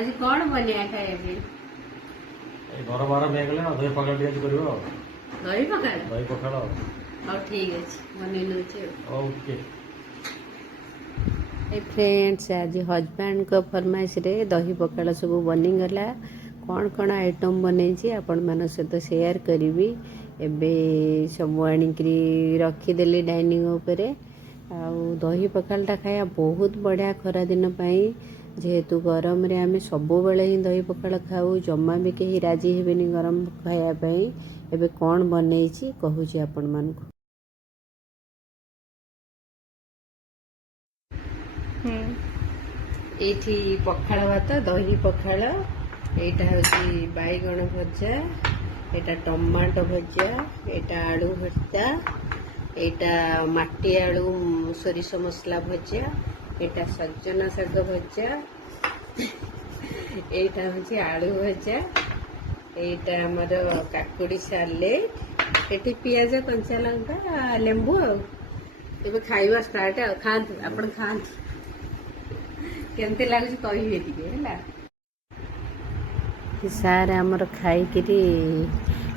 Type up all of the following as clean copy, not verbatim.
आज कौन बनिया खाए भी घर बार नहीं गले ना दही पखाड़ टिके कर दही पखाड़ दही पखाड़ और ठीक अच्छे बनी नौचे ओके फ्रेंड्स आज हजबैंड को फरमाइश रे दही पखाड़ सब बनी गला कौन कौन आइटम बनई आपण मान सहित शेयर करी एबे सब आनिकी रखीदेली डाइनिंग उपरे आउ दही पखाड़ा खाया बहुत बढ़िया खरा दिन पाई जेहेतु गरम रे आमे सब बेले ही दही पखाड़ खाऊ जमा भी कहीं राजी हेबेनी गरम खाया पाई एबे कौन बनई कहूची आपण मानकु एठी पखाड़ भात दही पखाड़ एटा होची बैगण भजा एटा टमाटो भजा एटा आलू भर्ता एटा माटी आलू सोरिष मसला भजा एटा सजना शाग भजा एटा होची आलू भजा एटा हमर काकुड़ी सालेड एटी पियाज कंचा लंका लेंबू एबे खाइबा स्टार्ट खांत आपण खांत केमते लागुच कहिबे टिके हैला सार आमर खाइकरी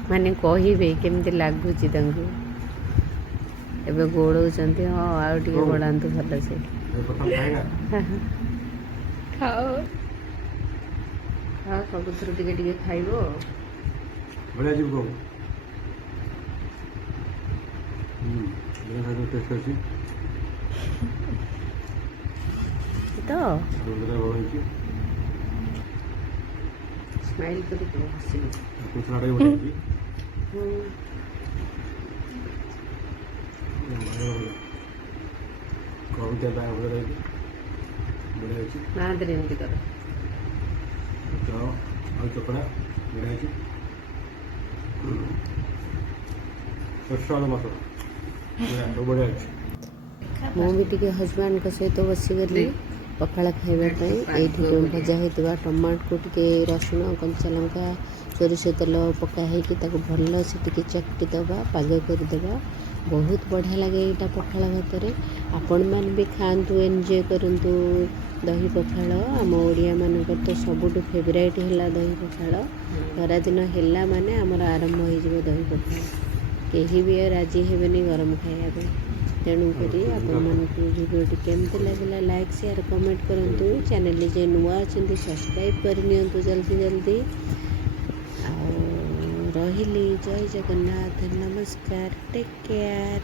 माने कहिबे केमते लागुची तंगु एबे गोड़ौचंती हां आउ टिके गोड़ांतु भल से खाओ हाँ सबुथुरु टिके टिके खाइबो बढ़िया जीव को खाइबो टेस्ट अछि तो रोजरा बळैछि स्माइल करी को हसिबो कुछ लड़ाई बळैछि कौन ते बा बळैछि बळैछि ना दरे एमती कर जाओ आ चपड़ा बळैछि सरसों मसाला बढ़िया अछि मुझे टी हजबैंड सहित बसीगली पखाड़ खावाई ये भजा होता टमाटो टी रसुण कंचा लंका सोरिष तेल पकाई भल से चकटी दबा पाग करदे बहुत बढ़िया लगे यहाँ पखाड़ भात आपण मैंने भी खातु एंजॉय करूँ दही पखाड़ आम ओडिया मानक तो सबुठ फेवरेट है दही पखाड़ खरा दिन है माने आमर आरंभ हो दही पखाड़ कहीं भी राजी हेबेनी गरम खाया तेणुक भिडियोटी केमती लगे लाइक शेयर कमेंट करूँ चैनल जे नुआ अच्छा सब्सक्राइब करनी जल्दी जल्दी रही जय जगन्नाथ नमस्कार टेक केयर।